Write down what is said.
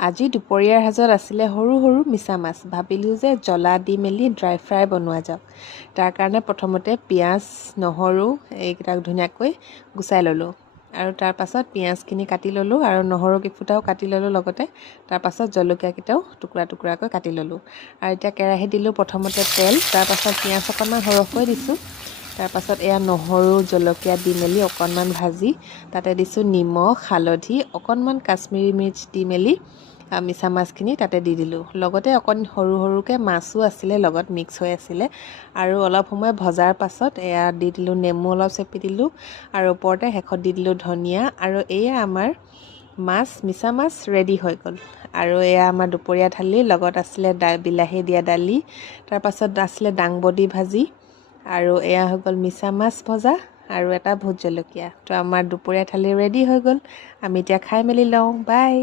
আজি দুপৰীয়াৰ সাজত আছিলে সৰু সৰু মিছা মাছ। ভাবিলোঁ যে জ্বলা দি মেলি ড্ৰাই ফ্ৰাই বনোৱা যাওক। তাৰ কাৰণে প্ৰথমতে পিঁয়াজ নহৰু এইকেইটাক ধুনীয়াকৈ গুচাই ল'লোঁ আৰু তাৰ পাছত পিঁয়াজখিনি কাটি ল'লোঁ আৰু নহৰু কেইফুটাও কাটি ল'লোঁ লগতে। তাৰ পাছত জলকীয়াকেইটাও টুকুৰা টুকুৰাকৈ কাটি ল'লোঁ আৰু এতিয়া কেৰাহীত দিলোঁ প্ৰথমতে তেল, তাৰ পাছত পিঁয়াজ অকণমান সৰহকৈ দিছোঁ। তাৰপাছত এয়া নহৰু জলকীয়া দি মেলি অকণমান ভাজি তাতে দিছোঁ নিমখ হালধি অকণমান কাশ্মীৰী মিৰ্চ দি মেলি মিছা মাছখিনি তাতে দি দিলোঁ। লগতে অকণ সৰু সৰুকৈ মাছো আছিলে লগত মিক্স হৈ আছিলে আৰু অলপ সময় ভজাৰ পাছত এয়া দি দিলোঁ নেমু অলপ চেপি দিলোঁ আৰু ওপৰতে শেষত দি দিলোঁ ধনিয়া আৰু এয়া আমাৰ মিছা মাছ ৰেডি হৈ গ'ল। আৰু এয়া আমাৰ দুপৰীয়া থালি লগত আছিলে বিলাহী দিয়া দালি, তাৰপাছত আছিলে দাংবডি ভাজি আৰু এয়া হৈ গ'ল মিছা মাছ ভজা আৰু এটা ভোট জলকীয়া। তো আমাৰ দুপৰীয়া থালি ৰেডি হৈ গ'ল। আমি এতিয়া খাই মেলি লওঁ। বাই।